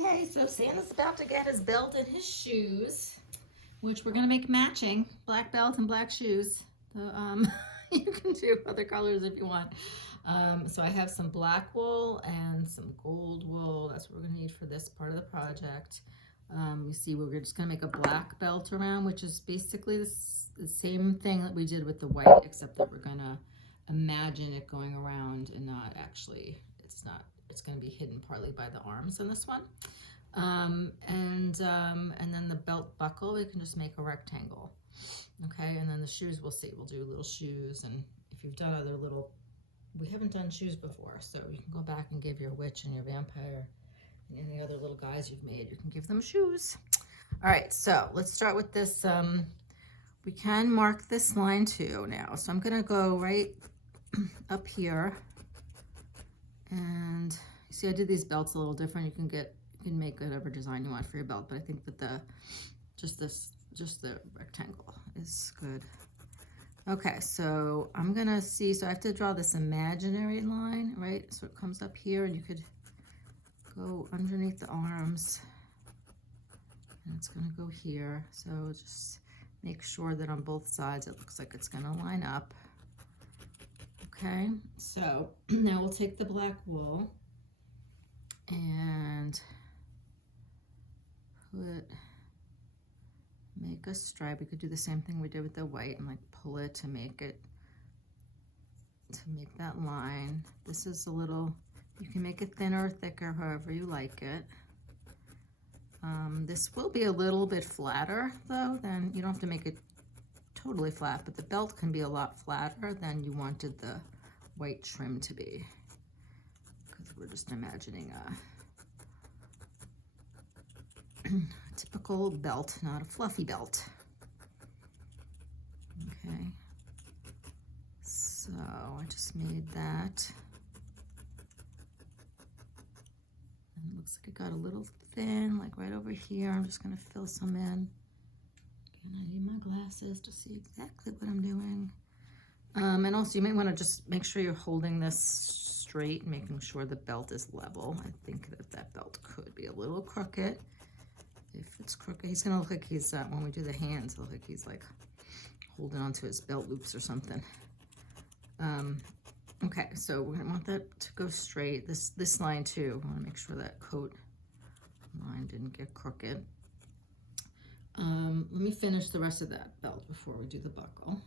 Okay, so Santa's about to get his belt and his shoes, which we're gonna make matching, black belt and black shoes. So, you can do other colors if you want. So I have some black wool and some gold wool. That's what we're gonna need for this part of the project. You see, we're just gonna make a black belt around, which is basically the same thing that we did with the white, except that we're gonna imagine it going around and not actually, it's gonna be hidden partly by the arms in this one. And then the belt buckle, we can just make a rectangle. Okay, and then the shoes, we'll see. We'll do little shoes, and if you've done other little, we haven't done shoes before, so you can go back and give your witch and your vampire and any other little guys you've made, you can give them shoes. All right, so let's start with this. We can mark this line too now. So I'm gonna go right up here, and you see I did these belts a little different. You can make whatever design you want for your belt, but I think that just the rectangle is good. Okay, so I'm gonna see, so I have to draw this imaginary line, right? So it comes up here, and you could go underneath the arms, and it's gonna go here. So just make sure that on both sides it looks like it's gonna line up. Okay, so now we'll take the black wool and make a stripe. We could do the same thing we did with the white and like pull it to make that line. This is a little, you can make it thinner or thicker, however you like it. This will be a little bit flatter though, then you don't have to make it totally flat, but the belt can be a lot flatter than you wanted the white trim to be, because we're just imagining a typical belt, not a fluffy belt. Okay, so I just made that. And it looks like it got a little thin, like right over here. I'm just gonna fill some in. Again, I need my glasses to see exactly what I'm doing. And also you might wanna just make sure you're holding this straight, making sure the belt is level. I think that belt could be a little crooked. If it's crooked, he's gonna look like he's, when we do the hands, it'll look like he's like holding onto his belt loops or something. Okay, so we're gonna want that to go straight. This line too, I wanna make sure that coat line didn't get crooked. Let me finish the rest of that belt before we do the buckle.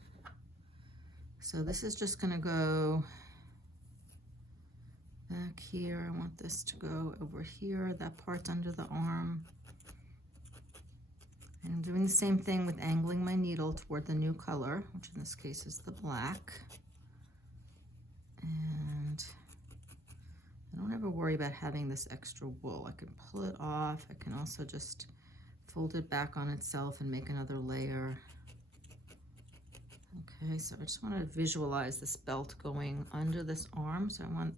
So this is just gonna go back here. I want this to go over here. That part's under the arm. And I'm doing the same thing with angling my needle toward the new color, which in this case is the black. And I don't ever worry about having this extra wool. I can pull it off. I can also just fold it back on itself and make another layer. Okay, so I just want to visualize this belt going under this arm. So I want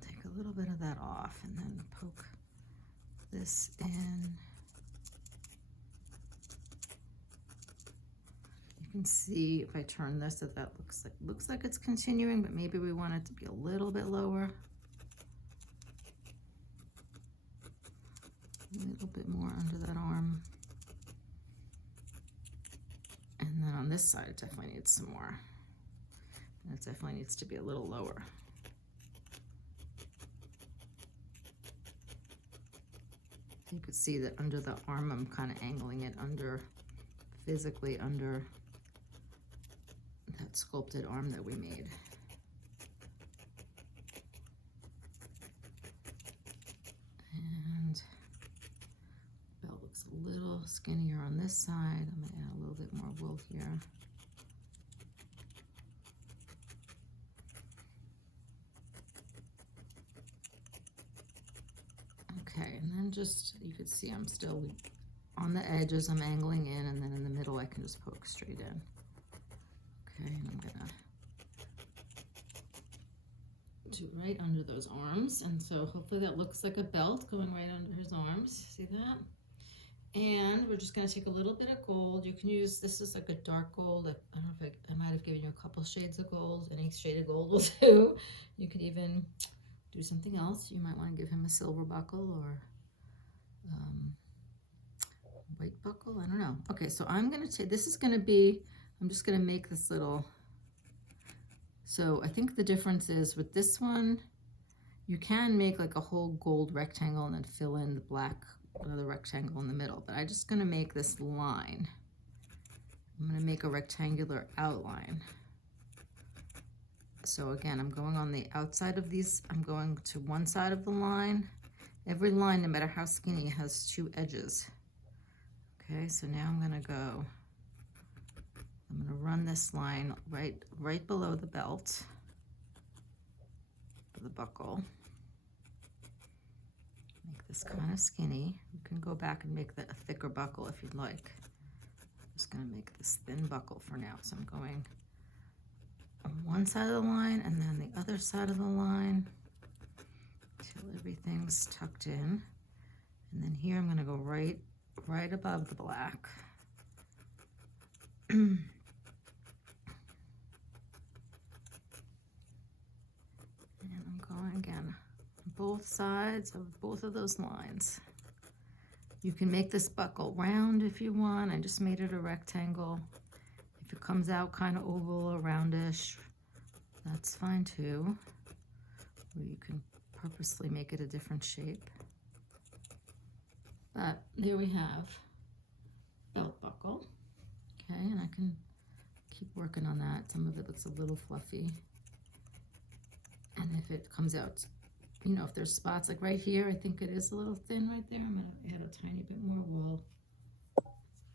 to take a little bit of that off and then poke this in. You can see if I turn this that looks like it's continuing, but maybe we want it to be a little bit lower. A little bit more under that arm. And then on this side, it definitely needs some more. And it definitely needs to be a little lower. You could see that under the arm, I'm kind of angling it under, physically under that sculpted arm that we made. And belt looks a little skinnier on this side. I'm gonna add a little bit more wool here. Okay, and then just, you could see I'm still on the edges, I'm angling in, and then in the middle I can just poke straight in. Okay, and I'm gonna do right under those arms, and so hopefully that looks like a belt going right under his arms. See that? And we're just gonna take a little bit of gold. You can use, this is like a dark gold. I don't know if I might have given you a couple shades of gold. Any shade of gold will do. You could even do something else. You might want to give him a silver buckle or white buckle. I don't know. Okay, so I'm going to take, this is going to be, I'm just going to make this little, so I think the difference is with this one, you can make like a whole gold rectangle and then fill in the black, another rectangle in the middle, but I'm just going to make this line. I'm going to make a rectangular outline. So again, I'm going on the outside of these, I'm going to one side of the line. Every line, no matter how skinny, has two edges. Okay, so now I'm going to run this line right below the belt for the buckle. Make this kind of skinny. You can go back and make that a thicker buckle if you'd like. I'm just going to make this thin buckle for now. So I'm going on one side of the line and then the other side of the line until everything's tucked in. And then here I'm going to go right above the black. And I'm going again on both sides of both of those lines. You can make this buckle round if you want. I just made it a rectangle. If it comes out kind of oval or roundish, that's fine too. Or you can purposely make it a different shape. But there we have belt buckle. Okay, and I can keep working on that. Some of it looks a little fluffy. And if it comes out, you know, if there's spots like right here, I think it is a little thin right there. I'm gonna add a tiny bit more wool.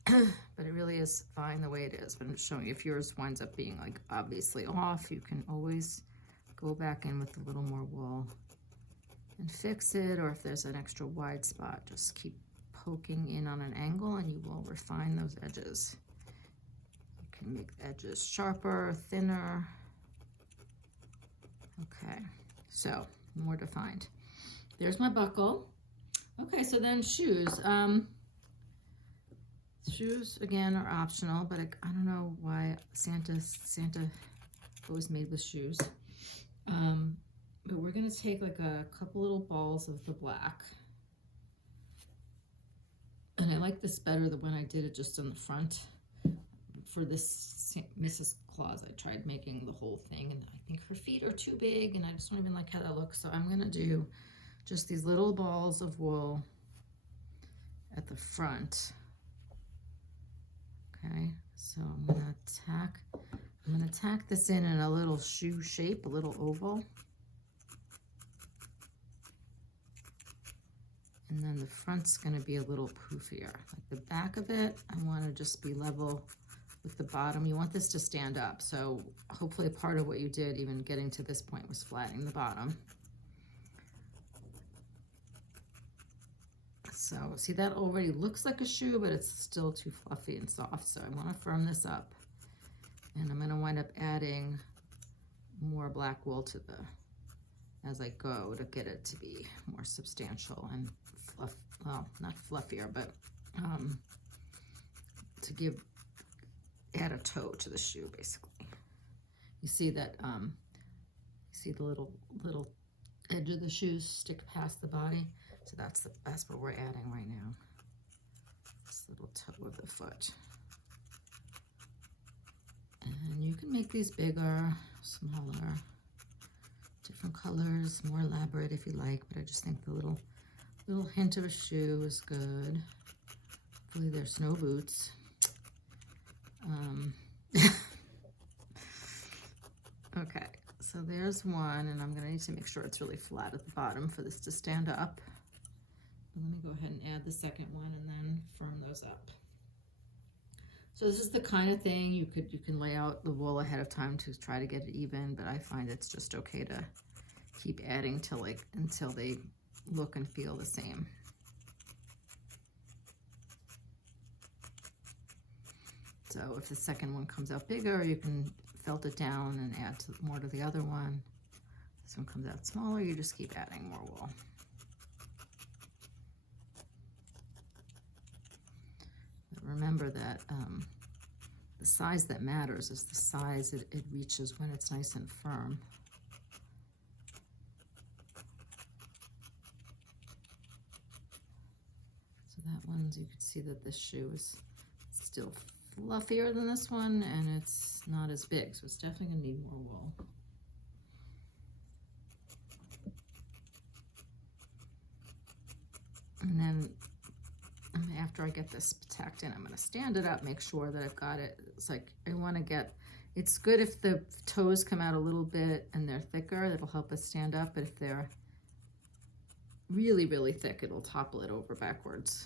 But it really is fine the way it is. But I'm showing you, if yours winds up being like obviously off, you can always go back in with a little more wool and fix it. Or if there's an extra wide spot, just keep poking in on an angle and you will refine those edges. You can make the edges sharper, thinner. Okay, so more defined. There's my buckle. Okay, so then shoes. Shoes again are optional, but I don't know why Santa always made with shoes. But we're gonna take like a couple little balls of the black. And I like this better than when I did it just on the front. For this Mrs. Claus, I tried making the whole thing, and I think her feet are too big, and I just don't even like how that looks. So I'm gonna do just these little balls of wool at the front. Okay, so I'm gonna tack this in a little shoe shape, a little oval. And then the front's gonna be a little poofier. Like the back of it, I wanna just be level with the bottom. You want this to stand up. So hopefully part of what you did even getting to this point was flattening the bottom. So see, that already looks like a shoe, but it's still too fluffy and soft. So I wanna firm this up. And I'm gonna wind up adding more black wool to as I go to get it to be more substantial and well, not fluffier, but to add a toe to the shoe, basically. You see that, you see the little edge of the shoes stick past the body? So that's what we're adding right now. This little toe of the foot. And you can make these bigger, smaller, different colors, more elaborate if you like, but I just think the little hint of a shoe is good. Hopefully they're snow boots. Okay, so there's one, and I'm gonna need to make sure it's really flat at the bottom for this to stand up. Let me go ahead and add the second one and then firm those up. So this is the kind of thing you can lay out the wool ahead of time to try to get it even, but I find it's just okay to keep adding until they look and feel the same. So if the second one comes out bigger, you can felt it down and add more to the other one. This one comes out smaller, you just keep adding more wool. But remember that the size that matters is the size it reaches when it's nice and firm. that one's, you can see that this shoe is still fluffier than this one, and it's not as big, so it's definitely gonna need more wool. And then after I get this tacked in, I'm gonna stand it up, make sure that I've got it. It's like, I wanna get, it's good if the toes come out a little bit and they're thicker, that'll help us stand up, but if they're really, really thick, it'll topple it over backwards.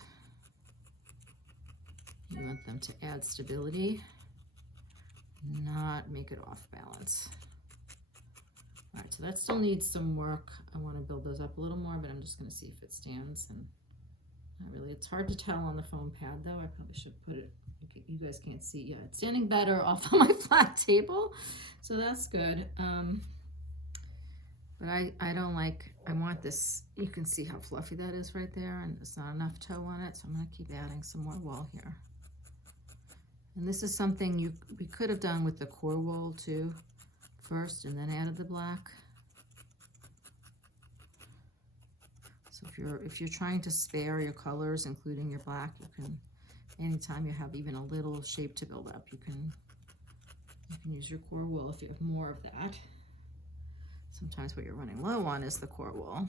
You want them to add stability, not make it off balance. All right, so that still needs some work. I want to build those up a little more, but I'm just going to see if it stands. And not really, it's hard to tell on the foam pad though. I probably should put it, you guys can't see. Yeah, it's standing better off on my flat table, so that's good. But I don't like, I want this, you can see how fluffy that is right there, and there's not enough toe on it, so I'm going to keep adding some more wool here. And this is something we could have done with the core wool too first, and then added the black. So if you're trying to spare your colors, including your black, you can, anytime you have even a little shape to build up, you can use your core wool if you have more of that. Sometimes what you're running low on is the core wool.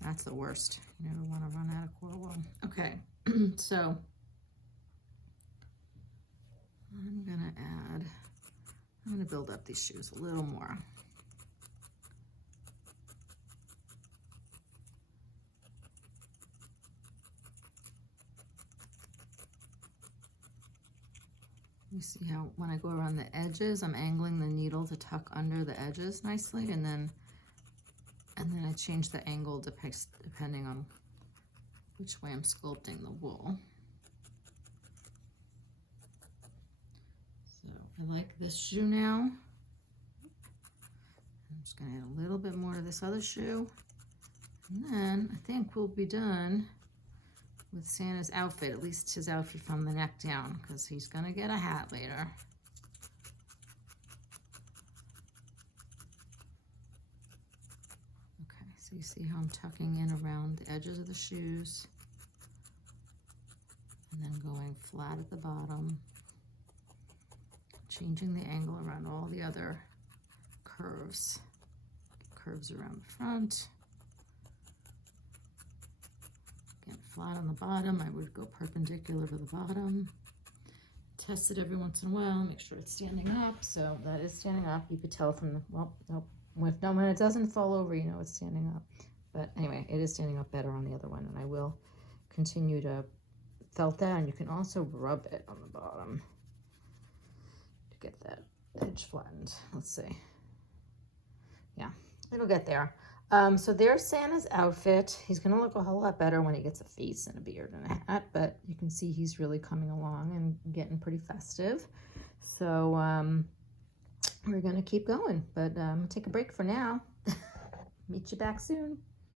That's the worst. You never want to run out of core wool. Okay, so I'm gonna build up these shoes a little more. You see how when I go around the edges, I'm angling the needle to tuck under the edges nicely, and then I change the angle depending on which way I'm sculpting the wool. So I like this shoe now. I'm just gonna add a little bit more to this other shoe. And then I think we'll be done with Santa's outfit, at least his outfit from the neck down, because he's gonna get a hat later. Okay, so you see how I'm tucking in around the edges of the shoes and then going flat at the bottom, changing the angle around all the other curves. Curves around the front. Again, flat on the bottom. I would go perpendicular to the bottom. Test it every once in a while, make sure it's standing up. So that is standing up. You could tell from the, well, nope. When it doesn't fall over, you know it's standing up. But anyway, it is standing up better on the other one, and I will continue to felt that, and you can also rub it on the bottom to get that edge flattened. Let's see. Yeah, it'll get there. So there's Santa's outfit. He's gonna look a whole lot better when he gets a face and a beard and a hat, but you can see he's really coming along and getting pretty festive. So we're gonna keep going, but I'm gonna take a break for now. Meet you back soon.